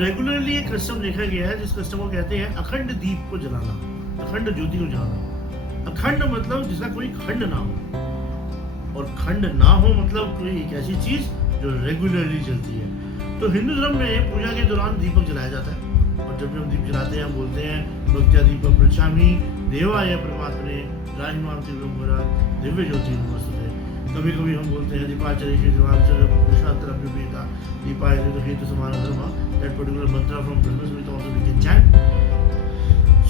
Regularly एक custom देखा गया है जिस कस्टम को कहते हैं अखंड दीप को जलाना, अखंड ज्योति को जलाना। अखंड मतलब जिसका कोई खंड ना हो, और खंड ना हो मतलब कोई एक ऐसी चीज जो रेगुलरली जलती है। तो हिंदू धर्म में पूजा के दौरान दीपक जलाया जाता है, और जब भी हम दीप जलाते हैं हम बोलते हैं भक्त्या दीपक प्रचामी देवाय परमात्मने राहिमाम दिव्य ज्योति नमस्ते। कभी कभी हम बोलते हैं दीपाचर्य दीपाय दीपाय हेतु समान धर्म, दैट पर्टिकुलर मंत्र from Brahma Samhita also we can chant.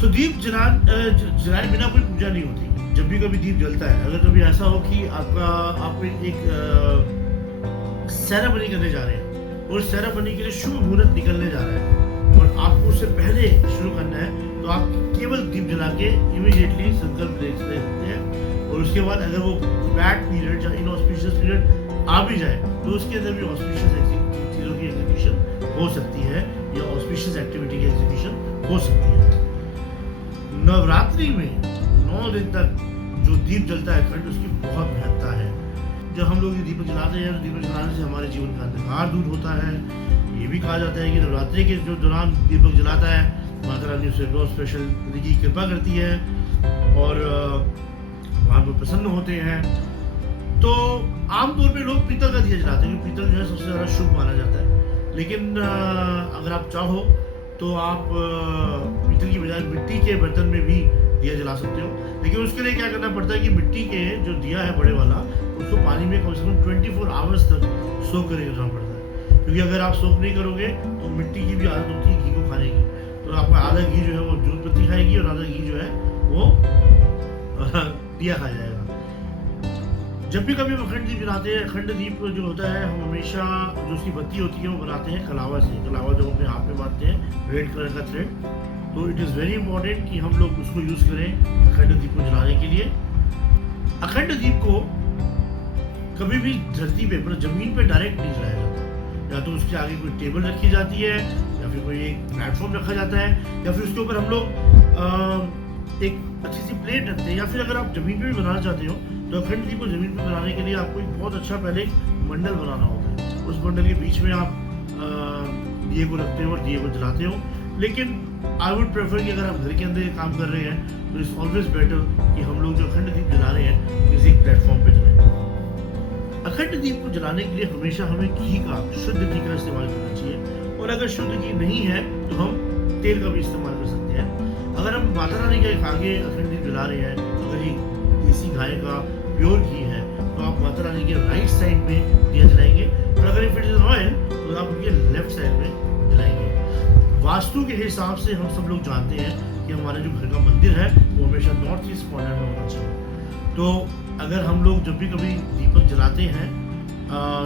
सो दीप जलाए बिना कोई पूजा नहीं होती। जब भी कभी दीप जलता है, अगर कभी ऐसा हो कि आप एक सेरेमनी करने जा रहे हैं और सेरेमनी के लिए शुभ मुहूर्त निकलने जा रहा है और आपको उससे पहले शुरू करना है, तो आप केवल दीप जला के इमीडिएटली संकल्प ले सकते हैं। और उसके बाद अगर वो बैड पीरियड या इनऑस्पिशियस पीरियड आ भी जाए तो उसके अंदर भी ऑस्पिशियस चीज़ों की एग्जीक्यूशन हो सकती है या ऑस्पिशियस एक्टिविटी की एग्जीक्यूशन हो सकती है। नवरात्रि में 9 दिन तक जो दीप जलता है अखंड, उसकी बहुत महत्ता है। जब हम लोग ये दीपक जलाते हैं तो दीपक जलाने से हमारे जीवन का अंधकार दूर होता है। ये भी कहा जाता है कि नवरात्रि के जो दौरान दीपक जलाता है, माता रानी उससे बहुत स्पेशल तरीके की कृपा करती है और भगवान को प्रसन्न होते हैं। तो आमतौर पे लोग पीतल का दिया जलाते हैं, क्योंकि पीतल जो है सबसे ज़्यादा शुभ माना जाता है। लेकिन अगर आप चाहो तो आप पीतल की बजाय मिट्टी के बर्तन में भी दिया जला सकते हो। लेकिन उसके लिए क्या करना पड़ता है कि मिट्टी के जो दिया है बड़े वाला, उसको पानी में कम से कम 24 आवर्स तक सोख करके रखना पड़ता है। क्योंकि अगर आप सोख नहीं करोगे तो मिट्टी की भी आदत होती है घी को खाने की, तो आपका आधा घी जो है वो दूध पत्ती खाएगी और आधा घी जो है वो दिया खा जाएगा। जब भी कभी हम अखंड दीप जलाते हैं, अखंड दीप जो होता है हम हमेशा जो उसकी बत्ती होती है वो बनाते हैं कलावा से। कलावा जो अपने हाथ में बांधते हैं, रेड कलर का थ्रेड। तो इट इज़ वेरी इंपॉर्टेंट कि हम लोग उसको यूज़ करें अखंड दीप को जलाने के लिए। अखंड दीप को कभी भी धरती पे मतलब जमीन पे डायरेक्ट नहीं जलाया जाता। या तो उसके आगे कोई टेबल रखी जाती है, या फिर कोई एक प्लेटफॉर्म रखा जाता है, या फिर उसके ऊपर हम लोग एक अच्छी सी प्लेट रखते हैं। या फिर अगर आप जमीन पे भी बनाना चाहते हो तो अखंड दीप को जमीन पे बनाने के लिए आपको एक बहुत अच्छा पहले मंडल बनाना होता है। उस मंडल के बीच में आप दिए को रखते हो और दिए को जलाते हो। लेकिन आई वुड प्रेफर कि अगर आप घर के अंदर काम कर रहे हैं तो इट्स ऑलवेज बेटर कि हम लोग जो अखंड दीप जला रहे हैं किसी प्लेटफॉर्म पे जलाएं। अखंड दीप को जलाने के लिए हमेशा हमें घी का, शुद्ध घी का इस्तेमाल करना चाहिए। और अगर शुद्ध घी नहीं है तो हम तेल का भी इस्तेमाल कर सकते हैं। अगर हम माता रानी के आगे अखंड दीप जला रहे हैं, अगर ये देसी गाय का प्योर घी है तो आप माता रानी के राइट साइड में दिया जलाएंगे, और अगर इफ इट इज ऑयल तो आप उनके लेफ्ट साइड में जलाएंगे। वास्तु के हिसाब से हम सब लोग जानते हैं कि हमारा जो घर का मंदिर है वो हमेशा नॉर्थ ईस्ट कॉर्नर में होना चाहिए। तो अगर हम लोग जब भी कभी दीपक जलाते हैं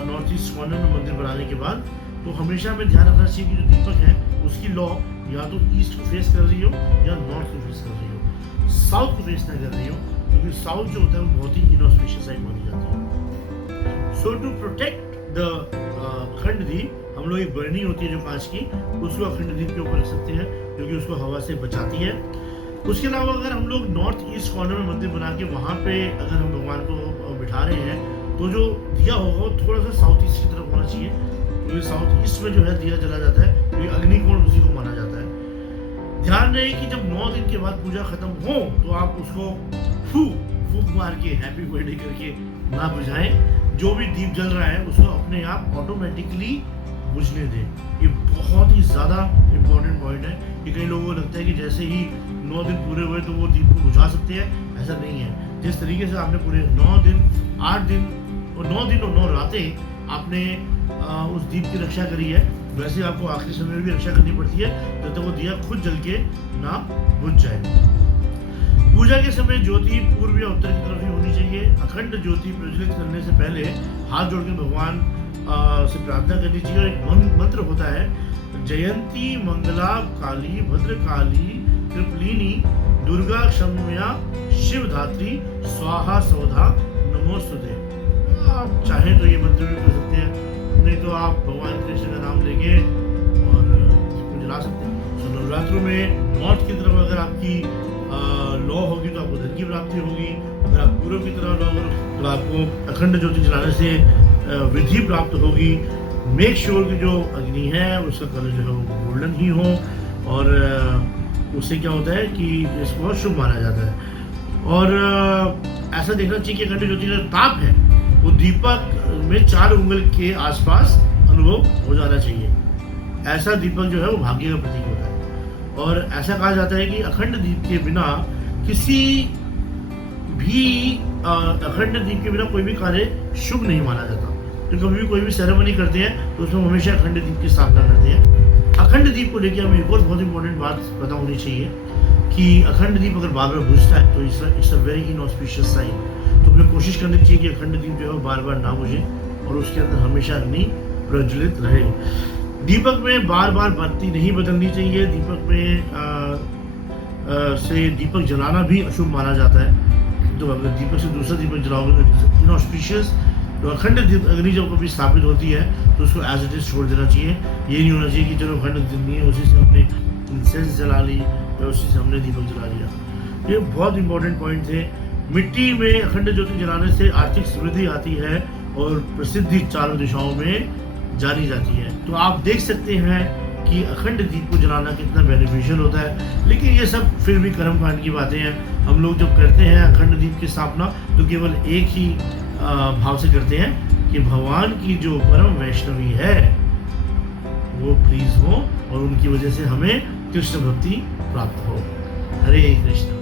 नॉर्थ ईस्ट कॉर्नर में मंदिर बनाने के बाद, तो हमेशा हमें ध्यान रखना चाहिए कि जो दीपक है उसकी लौ या तो ईस्ट को फेस कर रही हो या नॉर्थ को फेस कर रही हो, साउथ को फेस ना कर रही हो, क्योंकि साउथ जो होता है वो बहुत ही इनऑस्पिशियस साइड मानी जाती है। सो टू प्रोटेक्ट द अखंड दीप, हम लोग एक बरनी होती है जो कांच की, उसको अखंड दीप के ऊपर रख सकते हैं जो कि उसको हवा से बचाती है। उसके अलावा अगर हम लोग नॉर्थ ईस्ट कॉर्नर में मंदिर बना के वहाँ पे अगर हम भगवान को बिठा रहे हैं तो जो दिया होगा वो थोड़ा सा साउथ ईस्ट की तरफ होना चाहिए, क्योंकि साउथ ईस्ट में जो है दिया जला जाता है, क्योंकि अग्निकोण उसी को माना जाता है। ध्यान रहे कि जब 9 दिन के बाद पूजा खत्म हो तो आप उसको फूक मार के हैप्पी बर्थडे करके ना बुझाएं। जो भी दीप जल रहा है उसको अपने आप ऑटोमेटिकली बुझने दें। ये बहुत ही ज़्यादा इम्पोर्टेंट पॉइंट है कि कई लोगों को लगता है कि जैसे ही 9 दिन पूरे हुए तो वो दीप को बुझा सकते हैं, ऐसा नहीं है। जिस तरीके से आपने पूरे 9 दिन 8 दिन और 9 दिन और 9 रातें आपने उस दीप की रक्षा करी है, वैसे आपको आखिरी समय में भी रक्षा करनी पड़ती है जब तक वो दिया खुद जल के ना बुझ जाए। पूजा के समय ज्योति पूर्व या उत्तर की तरफ ही होनी चाहिए। अखंड ज्योति प्रज्वलित करने से पहले हाथ जोड़ के भगवान से प्रार्थना करनी चाहिए। और एक मंत्र होता है, जयंती मंगला काली भद्रकाली कृपलिनी दुर्गा क्षम्या शिवधात्री स्वाहा सौधा नमोस्तुते। आप चाहें तो ये मंत्र भी कर सकते हैं, नहीं तो आप भगवान कृष्ण का नाम लेके और इसको जला सकते हैं। तो नवरात्रों में नॉर्थ की तरफ अगर आपकी लॉ होगी तो आपको धन की प्राप्ति होगी। अगर आप पूर्व की तरफ लॉ तो आपको अखंड ज्योति जलाने से विधि प्राप्त होगी। मेक श्योर कि जो अग्नि है उसका कलर जो है वो गोल्डन ही हो, और उससे क्या होता है कि इसको शुभ माना जाता है। और ऐसा देखना चाहिए कि अखंड ज्योति का ताप है वो दीपक में 4 उंगल के आसपास अनुभव हो जाना चाहिए। ऐसा दीपक जो है वो भाग्य का प्रतीक होता है। और ऐसा कहा जाता है कि अखंड दीप के बिना किसी भी अखंड दीप के बिना कोई भी कार्य शुभ नहीं माना जाता। तो कभी भी कोई भी सेरेमनी करते हैं तो उसमें हमेशा अखंड दीप की स्थापना करते हैं। अखंड दीप को लेकर हमें एक और बहुत इंपॉर्टेंट बात पता होनी चाहिए कि अखंड दीप अगर बार बार बुझता है तो it's a very inauspicious sign. तो हमें कोशिश करनी चाहिए कि अखंड दीप जो है बार बार ना बुझे और उसके अंदर हमेशा अग्नि प्रज्वलित रहे। दीपक में बार बार बत्ती नहीं बदलनी चाहिए। दीपक में से दीपक जलाना भी अशुभ माना जाता है। तो अगर दीपक से दूसरा दीपक जलाओगे तो इनऑस्पिशियस। तो अखंड अग्नि जब कभी स्थापित होती है तो उसको एज इट इज छोड़ देना चाहिए। ये नहीं होना चाहिए कि चलो अखंड नहीं है उसी से हमने इंसेंस जला ली या उसी से हमने दीपक जला लिया। ये बहुत इंपॉर्टेंट पॉइंट थे। मिट्टी में अखंड ज्योति जलाने से आर्थिक समृद्धि आती है और प्रसिद्धि चारों दिशाओं में जानी जाती है। तो आप देख सकते हैं कि अखंड दीप को जलाना कितना बेनिफिशियल होता है। लेकिन ये सब फिर भी कर्मकांड की बातें हैं। हम लोग जब करते हैं अखंड दीप की स्थापना तो केवल एक ही भाव से करते हैं कि भगवान की जो परम वैष्णवी है वो प्लीज हो और उनकी वजह से हमें कृष्ण भक्ति प्राप्त हो। हरे कृष्ण।